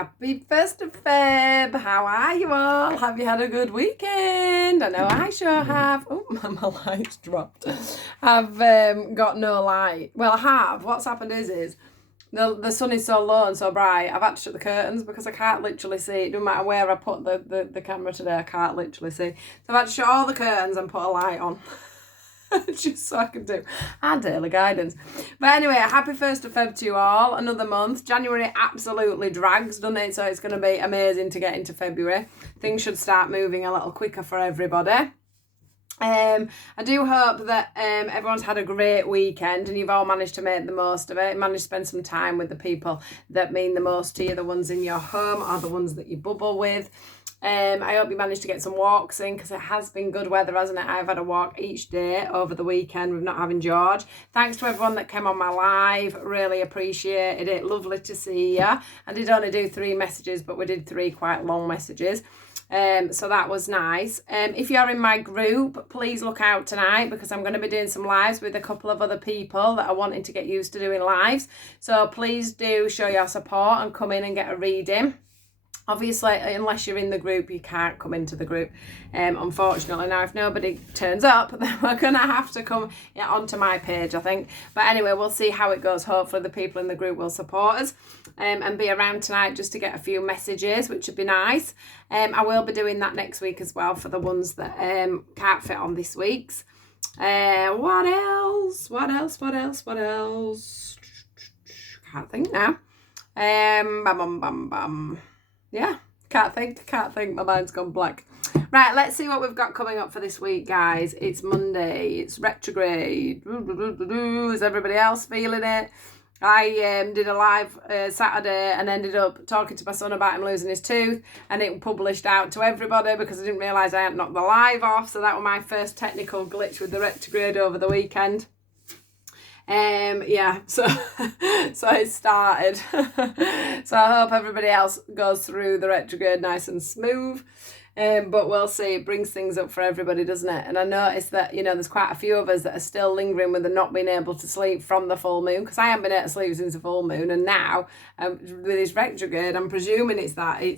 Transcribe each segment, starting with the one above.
Happy 1st of Feb. How are you all? Have you had a good weekend? I know I sure have. Oh, my light's dropped. I've got no light. Well, I have. What's happened is the sun is so low and so bright, I've had to shut the curtains because I can't literally see. It doesn't matter where I put the camera today, I can't literally see. So I've had to shut all the curtains and put a light on. Just so I can do our daily guidance. But anyway, happy 1st of Feb to you all. Another month. January absolutely drags, doesn't it? So it's going to be amazing to get into February. Things should start moving a little quicker for everybody. I do hope that everyone's had a great weekend and you've all managed to make the most of it, managed to spend some time with the people that mean the most to you, the ones in your home or the ones that you bubble with. I hope you managed to get some walks in because it has been good weather, hasn't it? I've had a walk each day over the weekend with not having George. Thanks to everyone that came on my live. Really appreciated it. Lovely to see you. I did only do 3 messages, but we did 3 quite long messages. So that was nice. If you're in my group, please look out tonight because I'm going to be doing some lives with a couple of other people that are wanting to get used to doing lives. So please do show your support and come in and get a reading. Obviously, unless you're in the group, you can't come into the group, unfortunately. Now, if nobody turns up, then we're going to have to come onto my page, I think. But anyway, we'll see how it goes. Hopefully, the people in the group will support us and be around tonight just to get a few messages, which would be nice. I will be doing that next week as well for the ones that can't fit on this week's. What else? Can't think now. Yeah, can't think. My mind's gone blank. Right, let's see what we've got coming up for this week, guys. It's Monday. It's retrograde. Is everybody else feeling it? I did a live Saturday and ended up talking to my son about him losing his tooth, and it published out to everybody because I didn't realise I hadn't knocked the live off. So that was my first technical glitch with the retrograde over the weekend. So it started. So I hope everybody else goes through the retrograde nice and smooth. But we'll see. It brings things up for everybody, doesn't it? And I noticed that, there's quite a few of us that are still lingering with the not being able to sleep from the full moon, because I haven't been able to sleep since the full moon. And now, with this retrograde, I'm presuming it's I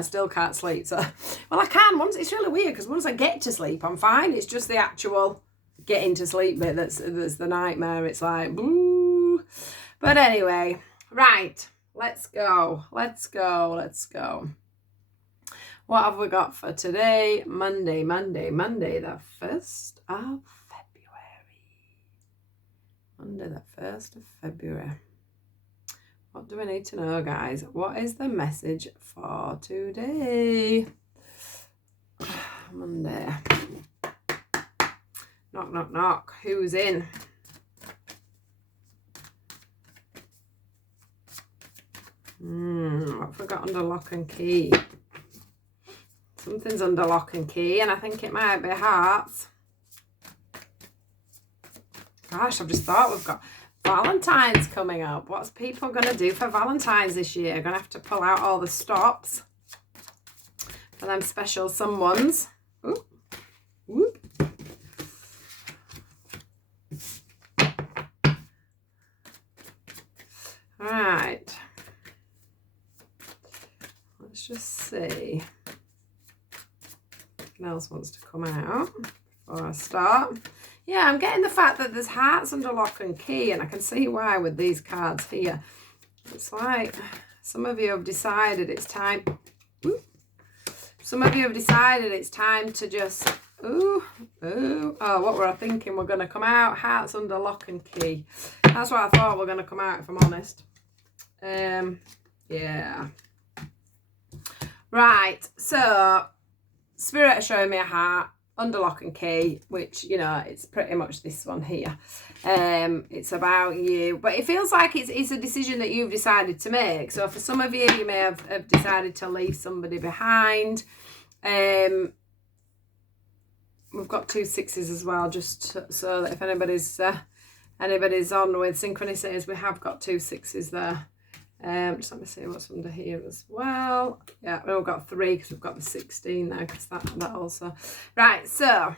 still can't sleep. So, well, I can. It's really weird, because once I get to sleep, I'm fine. It's just the actual getting to sleep bit that's the nightmare. It's like, boo. But anyway, right, let's go. What have we got for today? Monday, the 1st of February. Monday, the 1st of February. What do we need to know, guys? What is the message for today? Monday. Knock, knock, knock. Who's in? What have we got under lock and key? Something's under lock and key, and I think it might be hearts. Gosh, I've just thought we've got Valentine's coming up. What's people going to do for Valentine's this year? Going to have to pull out all the stops for them special someones. Ooh. Whoop. Right. Let's just see. What else wants to come out before I start? Yeah, I'm getting the fact that there's hearts under lock and key, and I can see why with these cards here. It's like some of you have decided it's time. Some of you have decided it's time to just. Oh, what were I thinking? We're going to come out hearts under lock and key. That's what I thought we're going to come out, if I'm honest. Yeah. Right, so Spirit are showing me a heart under lock and key, which, it's pretty much this one here. It's about you, but it feels like it's a decision that you've decided to make. So for some of you, you may have decided to leave somebody behind. We've got 2 6s as well, just so that if anybody's on with synchronicities, we have got 2 6s there. Just let me see what's under here as well. Yeah, we've got 3 because we've got the 16 there, because that also. Right, so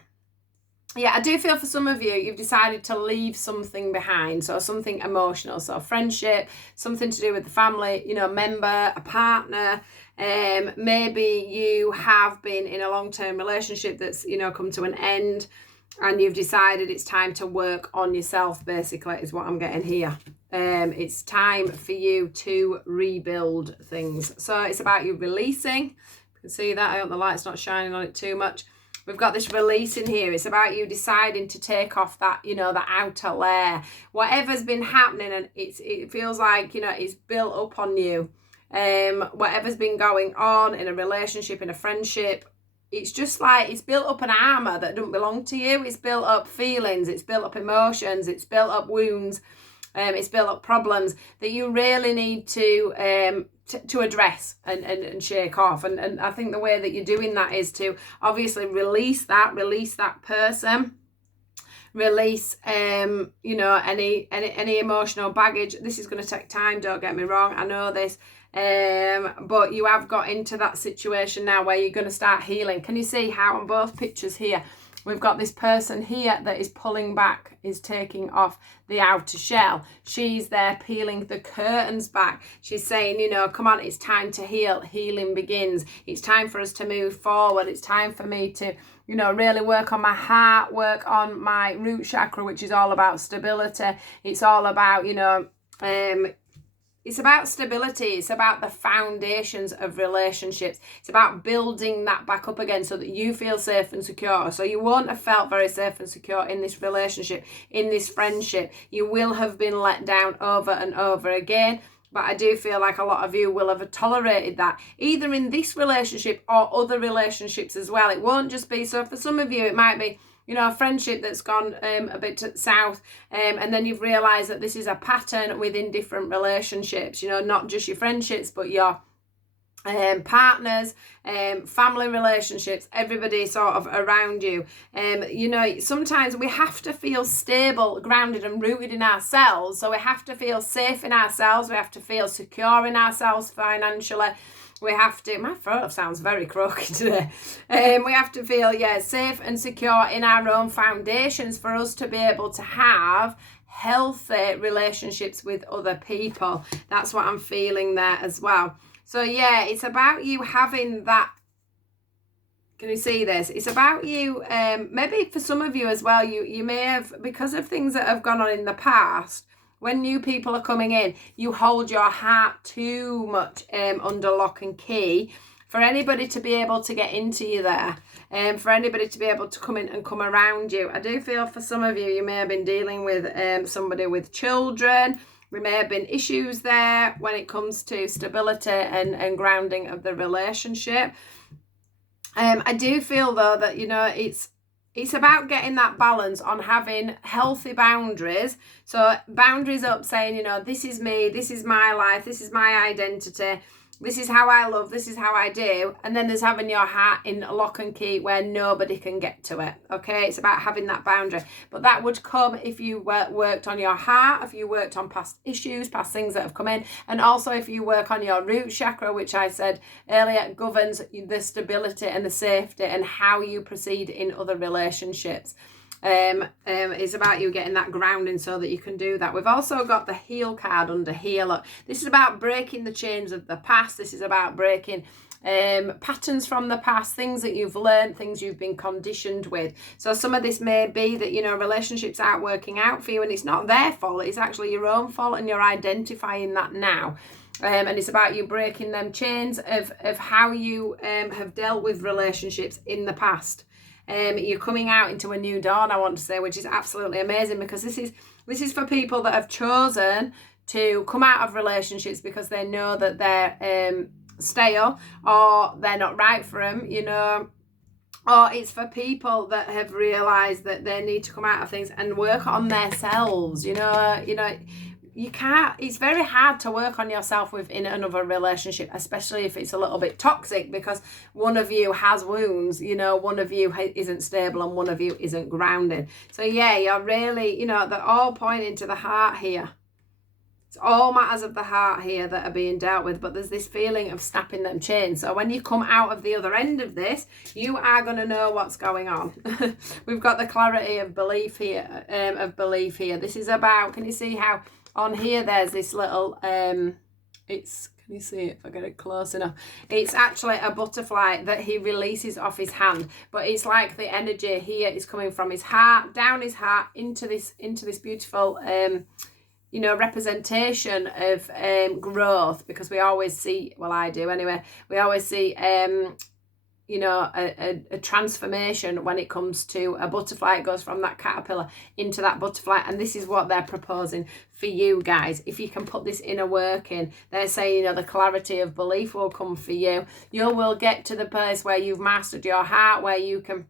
yeah, I do feel for some of you, you've decided to leave something behind. So something emotional, so friendship, something to do with the family, you know, member, a partner. Maybe you have been in a long-term relationship that's, you know, come to an end, and you've decided it's time to work on yourself, basically, is what I'm getting here. It's time for you to rebuild things. So it's about you releasing. You can see that. I hope the light's not shining on it too much. We've got this release in here. It's about you deciding to take off that, you know, that outer layer. Whatever's been happening, and it feels like, you know, it's built up on you. Whatever's been going on in a relationship, in a friendship, it's just like it's built up an armor that doesn't belong to you. It's built up feelings. It's built up emotions. It's built up wounds. It's built up problems that you really need to address and shake off. And I think the way that you're doing that is to obviously release that person, release you know, any emotional baggage. This is going to take time, don't get me wrong, I know this, but you have got into that situation now where you're going to start healing. Can you see how on both pictures here we've got this person here that is pulling back, is taking off the outer shell. She's there peeling the curtains back. She's saying, you know, come on, it's time to heal. Healing begins. It's time for us to move forward. It's time for me to, you know, really work on my heart, work on my root chakra, which is all about stability. It's all about, you know, it's about stability. It's about the foundations of relationships. It's about building that back up again so that you feel safe and secure. So you won't have felt very safe and secure in this relationship, in this friendship. You will have been let down over and over again. But I do feel like a lot of you will have tolerated that, either in this relationship or other relationships as well. It won't just be, so for some of you, it might be, you know, a friendship that's gone a bit south, and then you've realised that this is a pattern within different relationships, you know, not just your friendships, but your partners, family relationships, everybody sort of around you. You know, sometimes we have to feel stable, grounded and rooted in ourselves. So we have to feel safe in ourselves. We have to feel secure in ourselves financially. We have to, my throat sounds very croaky today. We have to feel, safe and secure in our own foundations for us to be able to have healthy relationships with other people. That's what I'm feeling there as well. So yeah, it's about you having that. Can you see this? It's about you, maybe for some of you as well, you may have, because of things that have gone on in the past, when new people are coming in, you hold your heart too much under lock and key for anybody to be able to get into you there, for anybody to be able to come in and come around you. I do feel for some of you, you may have been dealing with somebody with children. There may have been issues there when it comes to stability and grounding of the relationship. I do feel though that, you know, it's about getting that balance on having healthy boundaries. So boundaries up, saying, you know, this is me, this is my life, this is my identity, this is how I love, this is how I do. And then there's having your heart in lock and key where nobody can get to it. Okay, it's about having that boundary. But that would come if you worked on your heart, if you worked on past issues, past things that have come in. And also if you work on your root chakra, which I said earlier governs the stability and the safety and how you proceed in other relationships. It's about you getting that grounding so that you can do that. We've also got the heal card under here. Look, this is about breaking the chains of the past. This is about breaking patterns from the past, things that you've learned, things you've been conditioned with. So some of this may be that, you know, relationships aren't working out for you and it's not their fault. It's actually your own fault and you're identifying that now. And it's about you breaking them chains of how you have dealt with relationships in the past. You're coming out into a new dawn, I want to say, which is absolutely amazing, because this is for people that have chosen to come out of relationships because they know that they're stale or they're not right for them, you know. Or it's for people that have realised that they need to come out of things and work on themselves, you know. You can't, it's very hard to work on yourself within another relationship, especially if it's a little bit toxic, because one of you has wounds, you know, one of you isn't stable and one of you isn't grounded. So yeah, you're really, you know, they're all pointing to the heart here. It's all matters of the heart here that are being dealt with, but there's this feeling of snapping them chains. So when you come out of the other end of this, you are going to know what's going on. We've got the clarity of belief here, This is about, can you see how on here there's this little, can you see it if I get it close enough? It's actually a butterfly that he releases off his hand, but it's like the energy here is coming from his heart, down his heart, into this beautiful, representation of growth, because we always see, well, I do anyway, we always see a transformation when it comes to a butterfly. It goes from that caterpillar into that butterfly, and this is what they're proposing for you guys. If you can put this inner work in, they're saying, the clarity of belief will come for you. You will get to the place where you've mastered your heart, where you can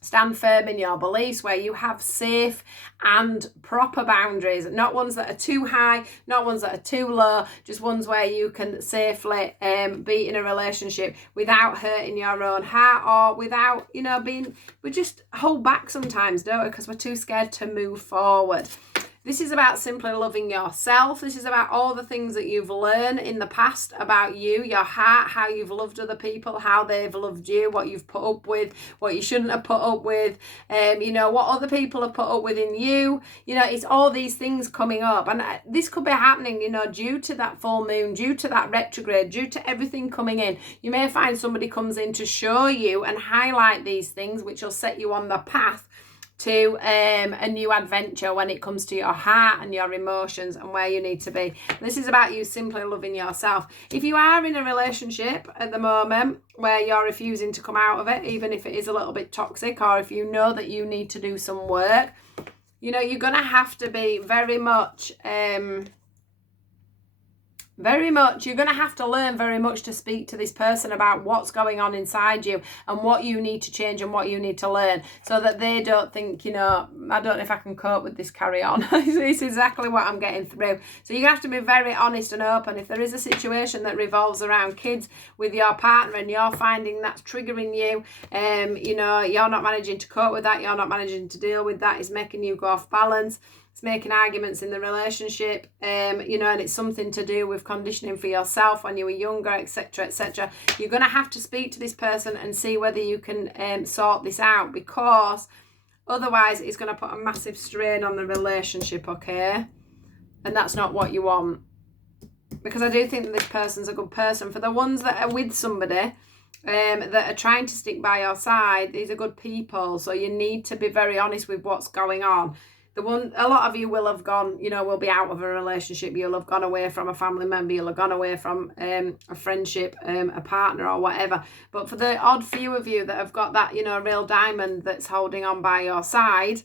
stand firm in your beliefs, where you have safe and proper boundaries, not ones that are too high, not ones that are too low, just ones where you can safely be in a relationship without hurting your own heart, or without, we just hold back sometimes, don't we? Because we're too scared to move forward. This is about simply loving yourself. This is about all the things that you've learned in the past about you, your heart, how you've loved other people, how they've loved you, what you've put up with, what you shouldn't have put up with, what other people have put up with in you. It's all these things coming up. And this could be happening, due to that full moon, due to that retrograde, due to everything coming in. You may find somebody comes in to show you and highlight these things, which will set you on the path to a new adventure when it comes to your heart and your emotions and where you need to be. This is about you simply loving yourself. If you are in a relationship at the moment where you're refusing to come out of it, even if it is a little bit toxic, or if you know that you need to do some work, you're going to have to be very much you're going to have to learn very much to speak to this person about what's going on inside you and what you need to change and what you need to learn, so that they don't think, I don't know if I can cope with this, carry on. It's exactly what I'm getting through. So you have to be very honest and open. If there is a situation that revolves around kids with your partner and you're finding that's triggering you, you're not managing to cope with that, you're not managing to deal with that, it's making you go off balance, it's making arguments in the relationship, and it's something to do with conditioning for yourself when you were younger, etc., etc. You're going to have to speak to this person and see whether you can sort this out, because otherwise it's going to put a massive strain on the relationship, okay? And that's not what you want. Because I do think that this person's a good person. For the ones that are with somebody that are trying to stick by your side, these are good people. So you need to be very honest with what's going on. A lot of you will have gone, will be out of a relationship. You'll have gone away from a family member. You'll have gone away from a friendship, a partner or whatever. But for the odd few of you that have got that, real diamond that's holding on by your side,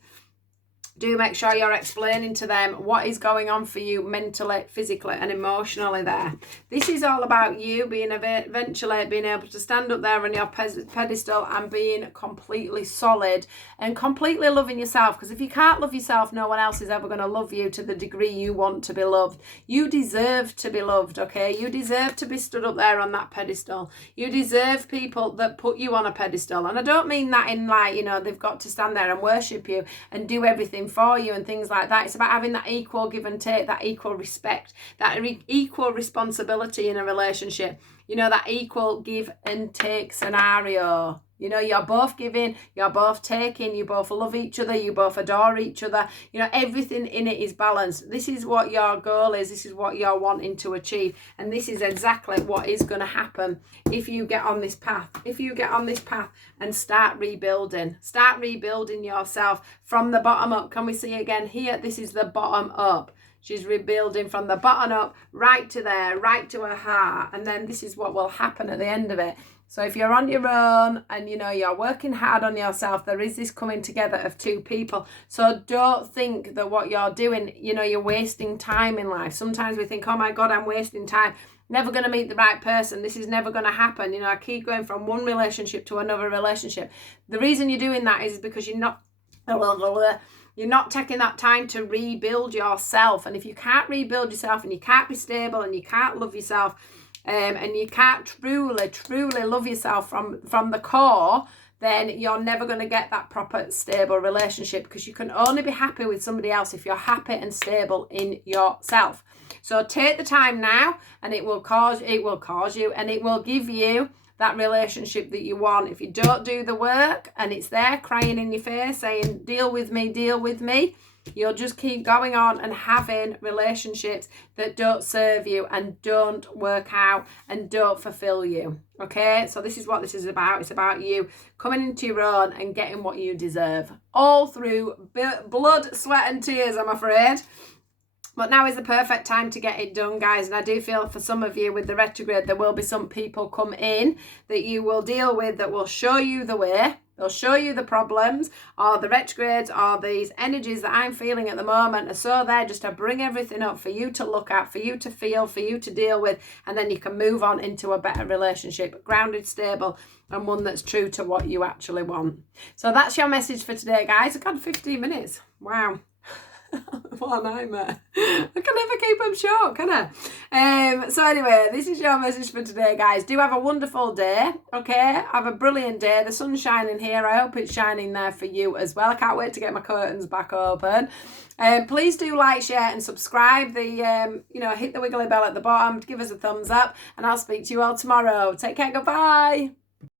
do make sure you're explaining to them what is going on for you mentally, physically and emotionally there. This is all about you eventually being able to stand up there on your pedestal and being completely solid and completely loving yourself. Because if you can't love yourself, no one else is ever going to love you to the degree you want to be loved. You deserve to be loved, okay? You deserve to be stood up there on that pedestal. You deserve people that put you on a pedestal. And I don't mean that in they've got to stand there and worship you and do everything for you and things like that. It's about having that equal give and take, that equal respect, that equal responsibility in a relationship, that equal give and take scenario. You're both giving, you're both taking, you both love each other, you both adore each other. Everything in it is balanced. This is what your goal is. This is what you're wanting to achieve. And this is exactly what is going to happen if you get on this path. If you get on this path and start rebuilding yourself from the bottom up. Can we see again here? This is the bottom up. She's rebuilding from the bottom up, right to there, right to her heart. And then this is what will happen at the end of it. So if you're on your own and, you're working hard on yourself, there is this coming together of two people. So don't think that what you're doing, you're wasting time in life. Sometimes we think, oh my God, I'm wasting time. Never going to meet the right person. This is never going to happen. I keep going from one relationship to another relationship. The reason you're doing that is because you're not taking that time to rebuild yourself. And if you can't rebuild yourself and you can't be stable and you can't love yourself, and you can't truly love yourself from the core, then you're never going to get that proper stable relationship, because you can only be happy with somebody else if you're happy and stable in yourself. So take the time now, and it will cause you, and it will give you that relationship that you want. If you don't do the work and it's there crying in your face saying, deal with me, you'll just keep going on and having relationships that don't serve you and don't work out and don't fulfill you. Okay, so this is what this is about. It's about you coming into your own and getting what you deserve, all through blood, sweat and tears, I'm afraid. But now is the perfect time to get it done, guys. And I do feel for some of you with the retrograde, there will be some people come in that you will deal with that will show you the way. They'll show you the problems, or the retrogrades, or these energies that I'm feeling at the moment are so there just to bring everything up for you to look at, for you to feel, for you to deal with, and then you can move on into a better relationship, grounded, stable, and one that's true to what you actually want. So that's your message for today, guys. I've got 15 minutes. Wow. What a nightmare. I can never keep them short, can I? So anyway, this is your message for today, guys. Do have a wonderful day, okay? Have a brilliant day. The sun's shining here. I hope it's shining there for you as well. I can't wait to get my curtains back open. Please do like, share and subscribe. Hit the wiggly bell at the bottom. Give us a thumbs up, and I'll speak to you all tomorrow. Take care. Goodbye.